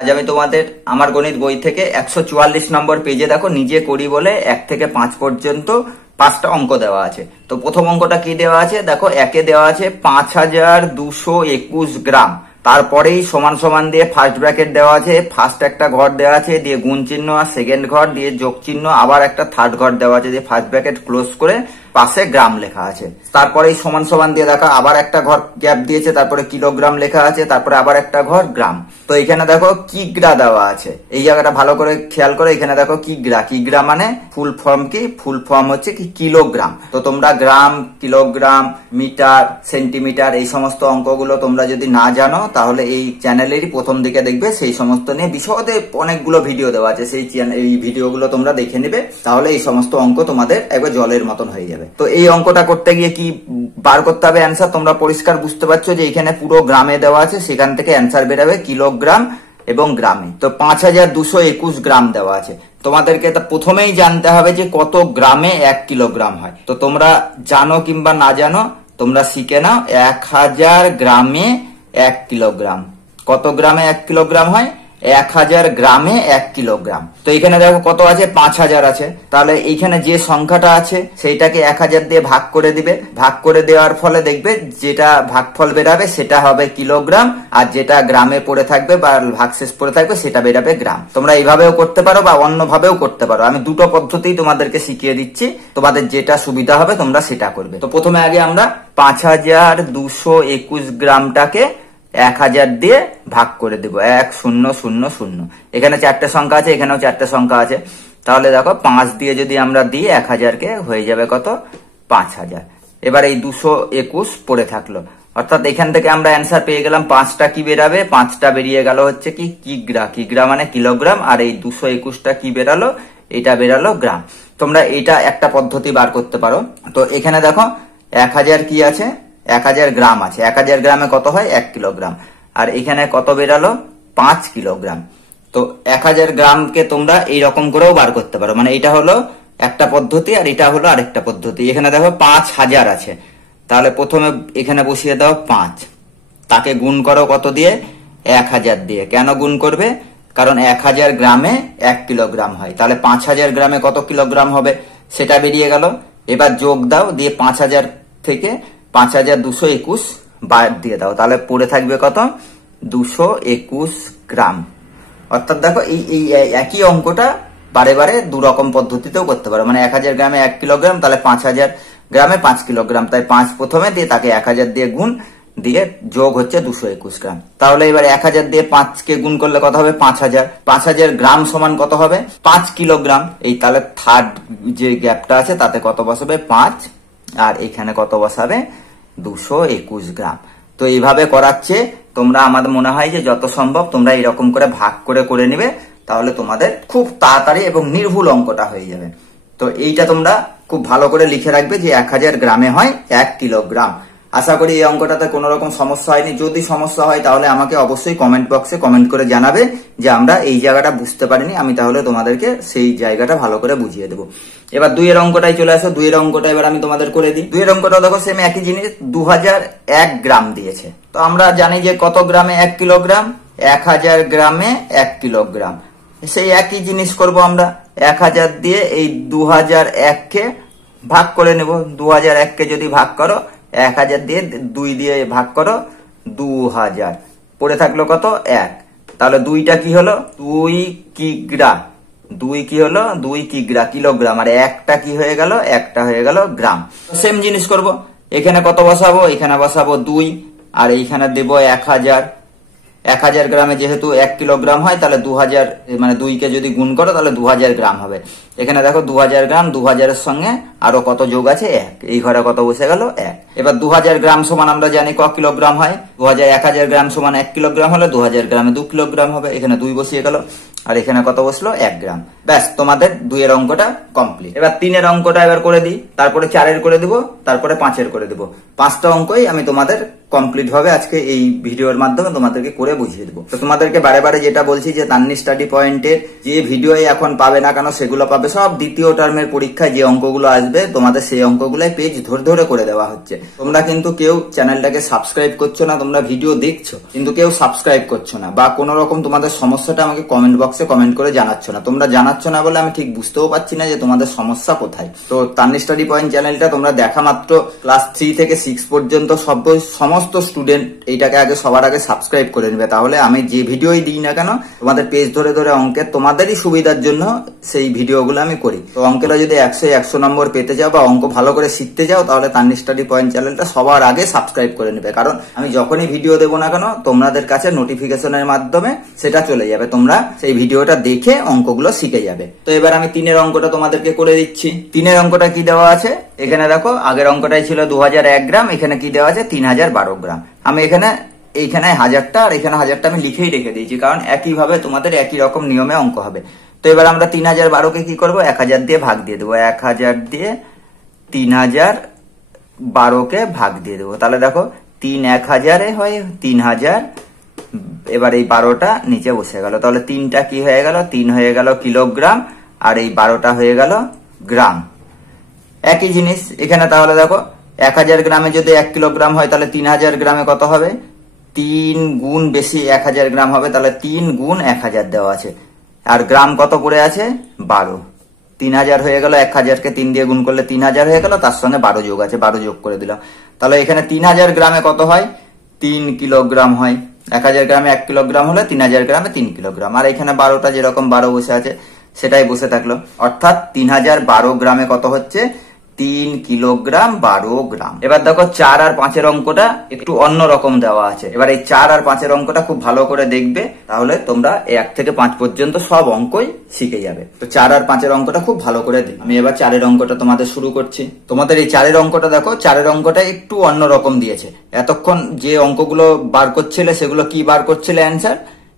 আজ আমি তোমাদের আমার গণিত বই থেকে 144 নম্বর পেজে দেখো নিজে করি বলে 1 থেকে 5 পর্যন্ত 5টা অঙ্ক দেওয়া আছে। তো প্রথম অঙ্কটা কি দেওয়া আছে দেখো, একে দেওয়া আছে 5221 গ্রাম, তারপরেই সমান সমান দিয়ে ফার্স্ট ব্র্যাকেট দেওয়া আছে, ফার্স্ট একটা ঘর দেওয়া আছে দিয়ে গুণ চিহ্ন, আর সেকেন্ড ঘর দিয়ে যোগ চিহ্ন, আবার একটা থার্ড ঘর দেওয়া আছে দিয়ে ফার্স্ট ব্র্যাকেট ক্লোজ করে পাশে গ্রাম লেখা আছে। তারপরে সমান সমান দিয়ে দেখো আবার একটা ঘর গ্যাপ দিয়েছে, তারপরে কিলোগ্রাম লেখা আছে, তারপরে আবার একটা ঘর গ্রাম। তো এখানে দেখো কিগ্রা দেওয়া আছে, এই জায়গাটা ভালো করে খেয়াল করে। এখানে দেখো কিগ্রা, কিগ্রা মানে ফুল ফর্ম কি, ফুল ফর্ম হচ্ছে কি কিলোগ্রাম। তো তোমরা গ্রাম, কিলোগ্রাম, মিটার, সেন্টিমিটার এই সমস্ত অঙ্কগুলো তোমরা যদি না জানো তাহলে এই চ্যানেলেরই প্রথম দিকে দেখবে, সেই সমস্ত নিয়ে বিশদে অনেকগুলো ভিডিও দেওয়া আছে, সেই এই ভিডিওগুলো তোমরা দেখে নিবে, তাহলে এই সমস্ত অঙ্ক তোমাদের একবার জলের মতন হয়ে যাবে। তো এই অঙ্কটা করতে গিয়ে কি বার করতে হবে অ্যান্সার, তোমরা পরিষ্কার বুঝতে পারছো যে এখানে পুরো গ্রামে দেওয়া আছে, সেখান থেকে অ্যান্সার বেরোবে কিলোগ্রাম এবং গ্রামে। তো 5221 গ্রাম দেওয়া আছে, তোমাদেরকে প্রথমেই জানতে হবে যে কত গ্রামে 1 কিলোগ্রাম হয়। তো তোমরা জানো কিংবা না জানো তোমরা শিখে নাও, 1000 গ্রামে 1 কিলোগ্রাম। কত গ্রামে 1 কিলোগ্রাম হয়? 1000 গ্রামে 1 কিলোগ্রাম। তো এখানে দেখো কত আছে, 5000 আছে, তাহলে এইখানে যে সংখ্যাটা আছে সেইটাকে 1000 দিয়ে ভাগ করে দিবে। ভাগ করে দেওয়ার ফলে দেখবে যেটা ভাগফল বেরাবে সেটা হবে কিলোগ্রাম, আর যেটা গ্রামে পড়ে থাকবে বা ভাগশেষ পড়ে থাকবে সেটা বেরাবে গ্রাম। তোমরা এইভাবেও করতে পারো বা অন্যভাবেও করতে পারো, আমি দুটো পদ্ধতি তোমাদেরকে শিখিয়ে দিচ্ছি, তোমাদের যেটা সুবিধা হবে তোমরা সেটা করবে। তো প্রথমে আগে আমরা 5221 গ্রামটাকে 1000 দিয়ে ভাগ করে দেবো, 1000। এখানে 4টে সংখ্যা আছে, এখানেও 4টে সংখ্যা আছে, তাহলে দেখো 5 দিয়ে যদি আমরা দিই 1000কে হয়ে যাবে কত, 5000। এবার এই 221 পড়ে থাকলো, অর্থাৎ এখান থেকে আমরা অ্যান্সার পেয়ে গেলাম 5টা কি বেরাবে, 5টা বেরিয়ে গেল হচ্ছে কি কিগ্রা, কিগ্রা মানে কিলোগ্রাম, আর এই 221টা কি বেরালো, এটা বেরালো গ্রাম। তোমরা এটা একটা পদ্ধতি বার করতে পারো। তো এখানে দেখো 1000 কি আছে, 1000 গ্রাম আছে, 1000 গ্রামে কত হয় 1 কিলোগ্রাম, আর এখানে কত বেরালো 5 কিলোগ্রাম। তো 1000 গ্রামকে তোমরা এইরকম করেও বার করতে পারো, মানে এটা হলো একটা পদ্ধতি আর এটা হলো আরেকটা পদ্ধতি। এখানে দেখো 5000 আছে, তাহলে প্রথমে এখানে বসিয়ে দাও 5, তাকে গুণ করো কত দিয়ে, 1000 দিয়ে। কেন গুণ করবে, কারণ 1000 গ্রামে 1 কিলোগ্রাম হয়, তাহলে 5000 গ্রামে কত কিলোগ্রাম হবে সেটা বেরিয়ে গেল। এবার যোগ দাও, দিয়ে 5000 থেকে 5221 বাদ দিয়ে দাও, তাহলে পড়ে থাকবে কত, 221 গ্রাম। অর্থাৎ দেখো এই একই অঙ্কটা বারে বারে দু রকম পদ্ধতিতেও করতে পারো, মানে 1000 গ্রামে 1 কিলোগ্রাম, তাহলে 5000 গ্রামে 5 কিলোগ্রাম, তাই 5 প্রথমে দিয়ে তাকে 1000 দিয়ে গুণ দিয়ে যোগ হচ্ছে 221 গ্রাম। তাহলে এবার 1000 দিয়ে 5কে গুণ করলে কত হবে, 5000। 5000 গ্রাম সমান কত হবে, 5 কিলোগ্রাম। এই তাহলে থার্ড যে গ্যাপটা আছে তাতে কত বসাবে, 5, আর এখানে কত বসাবে, 221 গ্রাম। তো এইভাবে করাচ্ছে তোমরা, আমাদের মনে হয় যে যত সম্ভব তোমরা এরকম করে ভাগ করে করে নিবে, তাহলে তোমাদের খুব তাড়াতাড়ি এবং নির্ভুল অঙ্কটা হয়ে যাবে। তো এইটা তোমরা খুব ভালো করে লিখে রাখবে যে 1000 গ্রামে হয় 1 কিলোগ্রাম। আশা করি এই অঙ্কটাতে কোনো রকম সমস্যা হয়নি। যদি সমস্যা হয় তাহলে আমাকে অবশ্যই কমেন্ট বক্সে কমেন্ট করে জানাবে যে আমরা এই জায়গাটা বুঝতে পারিনি, আমি তাহলে তোমাদেরকে সেই জায়গাটা ভালো করে বুঝিয়ে দেবো। এবার 2 এর অঙ্কটাই চলে আসো। 2 এর অঙ্কটা এবার আমি তোমাদের করে দিই। 2 এর অঙ্কটা দেখো সেম একই জিনিস, 2001 গ্রাম দিয়েছে। তো আমরা জানি যে কত গ্রামে 1 কিলোগ্রাম, 1000 গ্রামে 1 কিলোগ্রাম। সেই একই জিনিস করব আমরা, 1000 দিয়ে এই 2001কে ভাগ করে নেব। 2001কে যদি ভাগ করো 1000 দিয়ে 2 দিয়ে ভাগ করো 2000, পড়ে থাকলো কত, 1। তাহলে 2টা কি হলো, 2 কিগ্রা, 2 কি হলো, 2 কিগ্রা কিলোগ্রাম, আর 1টা কি হয়ে গেল, 1টা হয়ে গেল গ্রাম। সেম জিনিস করব, এখানে কত বসাবো, এখানে বসাবো 2, আর এইখানে দেব 1000। 1000 গ্রামে যেহেতু 1 কিলোগ্রাম হয়, তাহলে 2000 মানে 2কে যদি গুণ করো তাহলে 2000 গ্রাম হবে। এখানে দেখো 2000 গ্রাম, 2000 এর সঙ্গে আরো কত যোগ আছে, 1, এই ঘরে কত বসে গেল, 1। এবার 2000 গ্রাম সমান আমরা জানি ক কিলোগ্রাম হয়, 1000 গ্রাম সমান 1 কিলোগ্রাম হলে 2000 গ্রামে 2 কিলোগ্রাম হবে। এখানে 2 বসিয়ে গেল, আর এখানে কত বসলো, 1 গ্রাম। ব্যাস, তোমাদের 2 এর অঙ্কটা কমপ্লিট। এবার 3 এর অঙ্কটা এবার করে দিই, তারপরে 4 এর করে দিব, তারপরে 5 এর করে দিব। 5টা অঙ্কই আমি তোমাদের কমপ্লিট হবে আজকে এই ভিডিওর মাধ্যমে তোমাদেরকে করে বুঝিয়ে দেবো। তো তোমাদেরকে বারে বারে যেটা বলছি যে তান্নি স্টাডি পয়েন্টের যে ভিডিও এখন পাবে না কেন সেগুলো পাবে সব দ্বিতীয় টার্মের পরীক্ষায় যে অঙ্কগুলো আসবে তোমাদের সেই অঙ্কগুলোই পেজ ধরে ধরে করে দেওয়া হচ্ছে। তোমরা কিন্তু কেউ চ্যানেলটাকে সাবস্ক্রাইব করছো না, তোমরা ভিডিও দেখছো কিন্তু কেউ সাবস্ক্রাইব করছো না, বা কোনো রকম তোমাদের সমস্যাটা আমাকে কমেন্ট বক্সে কমেন্ট করে জানাচ্ছ না। তোমরা জানাচ্ছ না বলে আমি ঠিক বুঝতেও পারছি না যে তোমাদের সমস্যা কোথায়। তো তান্নি স্টাডি পয়েন্ট চ্যানেলটা তোমরা দেখা মাত্র ক্লাস 3 থেকে 6 পর্যন্ত সমস্ত স্টুডেন্ট এইটাকে আগে সবার আগে সাবস্ক্রাইব করে নেবে, তাহলে আমি যে ভিডিওই দিই না কেন তোমাদের পেজ ধরে ধরে অঙ্কের তোমাদেরই সুবিধার জন্য সেই ভিডিওগুলো আমি করি। তো অঙ্কেরা যদি 100 নম্বর পেতে যাও বা অঙ্ক ভালো করে শিখতে যাও তাহলে তান্নি স্টাডি পয়েন্ট চ্যানেলটা সবার আগে সাবস্ক্রাইব করে নেবে, কারণ আমি যখনই ভিডিও দেবো না কেন তোমাদের কাছে নোটিফিকেশনের মাধ্যমে সেটা চলে যাবে, তোমরা সেই ভিডিওটা দেখে অঙ্কগুলো শিখে যাবে। তো এবার আমি 3-এর অঙ্কটা তোমাদেরকে করে দিচ্ছি। 3-এর অঙ্কটা কি দেওয়া আছে এখানে দেখো, আগের অঙ্কটাই ছিল 2001 গ্রাম, এখানে কি দেওয়া আছে 3012 গ্রাম। আমি এইখানে 1000টা আর এখানে 1000টা আমি লিখেই রেখে দিয়েছি, কারণ একইভাবে তোমাদের একই রকম নিয়মে অঙ্ক হবে। তো এবার আমরা 3012কে কি করবো, 1000 দিয়ে ভাগ দিয়ে দেবো, 1000 দিয়ে 3012কে ভাগ দিয়ে দেবো। তাহলে দেখো 3 1000 হয় 3000, এবার এই 12টা নিচে বসে গেল, তাহলে 3টা কি হয়ে গেল, 3 হয়ে গেল কিলোগ্রাম, আর এই 12টা হয়ে গেল গ্রাম। একই জিনিস এখানে, তাহলে দেখো 1000 গ্রামে যদি 1 কিলোগ্রাম হয় তাহলে 3000 গ্রামে কত হবে, 3 গুণ বেশি 1000 গ্রাম হবে, তাহলে 3 গুণ 1000 দেওয়া আছে, আর গ্রাম কত পড়ে আছে 12। 3000 হয়ে গেল, 1000কে 3 দিয়ে গুণ করলে 3000 হয়ে গেল, তার সঙ্গে 12 যোগ আছে, 12 যোগ করে দিলাম। তাহলে এখানে 3000 গ্রামে কত হয়, 3 কিলোগ্রাম হয়। 1000 গ্রামে 1 কিলোগ্রাম হলে 3000 গ্রামে 3 কিলোগ্রাম, আর এখানে 12টা যেরকম 12 বসে আছে সেটাই বসে থাকলো, অর্থাৎ 3012 গ্রামে কত হচ্ছে, 3 কিলোগ্রাম 12 গ্রাম। এবার দেখো 4 আর 5-এর অঙ্কটা একটু অন্য রকম দেওয়া আছে। এবার এই 4 আর 5-এর অঙ্কটা খুব ভালো করে দেখবে, তাহলে তোমরা 1 থেকে 5 পর্যন্ত সব অঙ্কই শিখে যাবে। তো 4 আর 5-এর অঙ্কটা খুব ভালো করে দিই। আমি এবার 4-এর অঙ্কটা তোমাদের শুরু করছি। তোমাদের এই 4-এর অঙ্কটা দেখো, 4-এর অঙ্কটা একটু অন্য রকম দিয়েছে। এতক্ষণ যে অঙ্কগুলো বার করছিলে সেগুলো কি বার করছিলে অ্যান্সার,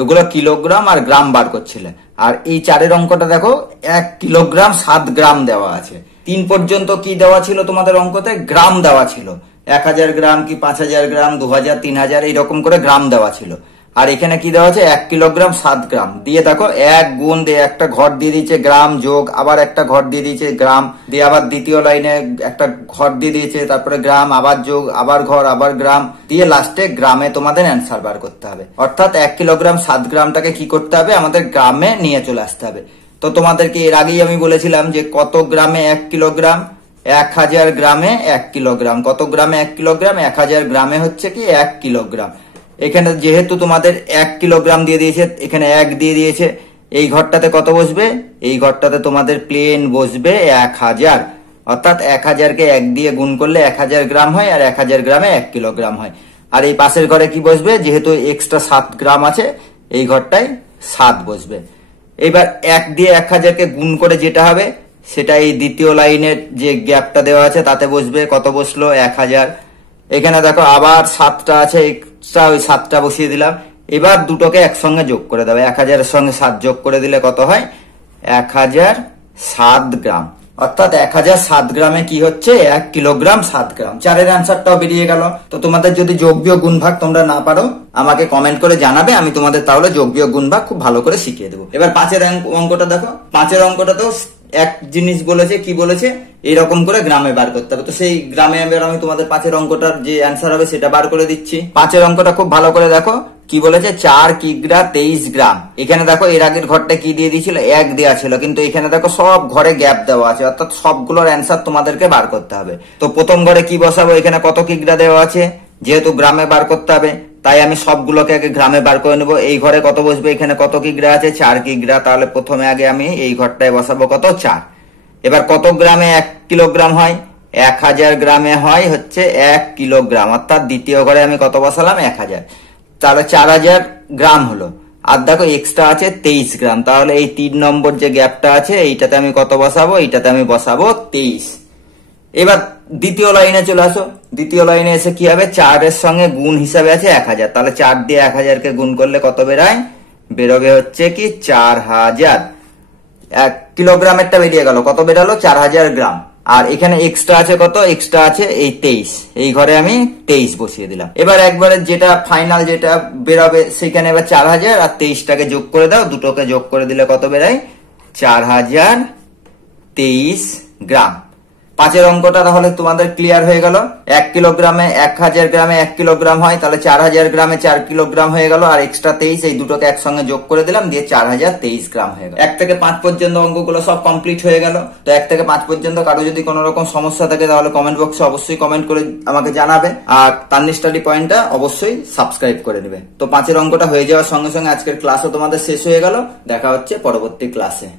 এগুলো কিলোগ্রাম আর গ্রাম বার করছিলে। আর এই 4-এর অঙ্কটা দেখো 1 কিলোগ্রাম 7 গ্রাম দেওয়া আছে। 3 পর্যন্ত কি দেওয়া ছিল তোমাদের অঙ্কতে, গ্রাম দেওয়া ছিল, 1000 গ্রাম কি 5000 গ্রাম 2000 3000 এইরকম করে গ্রাম দেওয়া ছিল। আর এখানে কি দেওয়া আছে, 1 কিলোগ্রাম 7 গ্রাম দিয়ে দেখো 1 গুণ দিয়ে একটা ঘর দিয়ে দিয়েছে গ্রাম, যোগ আবার একটা ঘর দিয়ে দিয়েছে গ্রাম, দিয়ে আবার দ্বিতীয় লাইনে একটা ঘর দিয়ে দিয়েছে, তারপরে গ্রাম, আবার যোগ, আবার ঘর, আবার গ্রাম, দিয়ে লাস্টে গ্রামে তোমাদের অ্যান্সার বার করতে হবে। অর্থাৎ 1 কিলোগ্রাম 7 গ্রামটাকে কি করতে হবে, আমাদের গ্রামে নিয়ে চলে আসতে হবে। তো তোমাদেরকে এর আগেই আমি বলেছিলাম যে কত গ্রামে 1 কিলোগ্রাম, 1000 গ্রামে 1 কিলোগ্রাম, কত গ্রামে 1 কিলোগ্রাম, 1000 গ্রামে হচ্ছে কি 1 কিলোগ্রাম। এখানে যেহেতু তোমাদের 1 কিলোগ্রাম দিয়ে দিয়েছে, এখানে 1 দিয়ে দিয়েছে, এই ঘরটাতে কত বসবে, এই ঘরটাতে তোমাদের প্লেন বসবে 1000, অর্থাৎ 1000কে 1 দিয়ে গুণ করলে 1000 গ্রাম হয়, আর 1000 গ্রামে 1 কিলোগ্রাম হয়। আর এই পাশের ঘরে কি বসবে, যেহেতু এক্সট্রা 7 গ্রাম আছে এই ঘরটায় 7 বসবে। এবার 1 দিয়ে 1000কে গুণ করে যেটা হবে সেটা এই দ্বিতীয় লাইনের যে গ্যাপটা দেওয়া আছে তাতে বসবে, কত বসলো 1000। এখানে দেখো আবার 7টা আছে, এক্সট্রা ওই 7টা বসিয়ে দিলাম। এবার দুটোকে একসঙ্গে যোগ করে দেবে, 1000 এর সঙ্গে 7 যোগ করে দিলে কত হয়, 1007 গ্রাম। অর্থাৎ 1007 গ্রামে কি হচ্ছে, 1 কিলোগ্রাম 7 গ্রাম। 4-এর অ্যান্সারটাও বেরিয়ে গেল। তো তোমাদের যদি যোগ বিয়োগ গুণ ভাগ তোমরা না পারো আমাকে কমেন্ট করে জানাবে, আমি তোমাদের তাহলে যোগ বিয়োগ গুণ ভাগ খুব ভালো করে শিখিয়ে দেবো। এবার 5-এর অঙ্কটা দেখো, 5-এর অঙ্কটা তো এক জিনিস বলেছে, কি বলেছে, এইরকম করে গ্রামে বার করতে হবে। তো সেই গ্রামে এবার আমি তোমাদের 5-এর অঙ্কটার যে অ্যান্সার হবে সেটা বার করে দিচ্ছি। 5-এর অঙ্কটা খুব ভালো করে দেখো, কি বলেছে, 4 কিগ্রা 23 গ্রাম। এখানে দেখো এর আগের ঘরটা কি দিয়ে দিয়েছিল, 1 দেওয়া ছিল, কিন্তু এখানে দেখো সব ঘরে গ্যাপ দেওয়া আছে, অর্থাৎ সবগুলোর অ্যান্সার তোমাদেরকে বার করতে হবে। তো প্রথম ঘরে কি বসাবো, এখানে কত কিগ্রা দেওয়া আছে, যেহেতু গ্রামে বার করতে হবে তাই আমি সবগুলোকে আগে গ্রামে বার করে নেবো। এই ঘরে কত বসবে, এখানে কত কিগ্রা আছে, 4 কিগ্রা, তাহলে প্রথমে আগে আমি এই ঘরটায় বসাবো কত, 4। এবার কত গ্রামে 1 কিলোগ্রাম হয়, 1000 গ্রামে হয় হচ্ছে 1 কিলোগ্রাম, অর্থাৎ দ্বিতীয় ঘরে আমি কত বসালাম, 1000, তাহলে 4000 গ্রাম হলো। আর দেখো এক্সট্রা আছে 23 গ্রাম, তাহলে এই 3 নম্বর যে গ্যাপটা আছে এইটাতে আমি কত বসাবো, এইটাতে আমি বসাবো 23। এবার দ্বিতীয় লাইনে চলে আসো, দ্বিতীয় লাইনে এসে কি হবে, 4 এর সঙ্গে গুণ হিসাবে আছে 1000, তাহলে 4 দিয়ে 1000কে গুণ করলে কত বেরায়, বেরোবে হচ্ছে কি 4000। 1 কিলোগ্রামেরটা বেরিয়ে গেল, কত বেরালো 4000 গ্রাম। আর এখানে এক্সট্রা আছে কত, এক্সট্রা আছে এই 23, এই ঘরে আমি 23 বসিয়ে দিলাম। এবার একবারে যেটা ফাইনাল যেটা বেরোবে সেখানে এবার 4000 আর 23টাকে যোগ করে দাও, দুটোকে যোগ করে দিলে কত বেরোয়, 4023 গ্রাম। 5 অঙ্কটা তাহলে তোমাদের ক্লিয়ার হয়ে গেল। 1 কিলোগ্রামে 1000 গ্রামে 1 কিলোগ্রাম হয়, তাহলে 4000 গ্রামে 4 কিলোগ্রাম হয়ে গেল, আর এক্সট্রা 23 এই দুটোকে একসঙ্গে যোগ করে দিলাম, দিয়ে 4023 গ্রাম হয়ে গেল। 1 থেকে 5 পর্যন্ত অঙ্কগুলো সব কমপ্লিট হয়ে গেল। তো 1 থেকে 5 পর্যন্ত কারো যদি কোনো রকম সমস্যা থাকে তাহলে কমেন্ট বক্সে অবশ্যই কমেন্ট করে আমাকে জানাবে, আর তাননি স্টাডি পয়েন্টটা অবশ্যই সাবস্ক্রাইব করে নেবে। তো 5 অঙ্কটা হয়ে যাওয়ার সঙ্গে সঙ্গে আজকের ক্লাসও তোমাদের শেষ হয়ে গেল। দেখা হচ্ছে পরবর্তী ক্লাসে।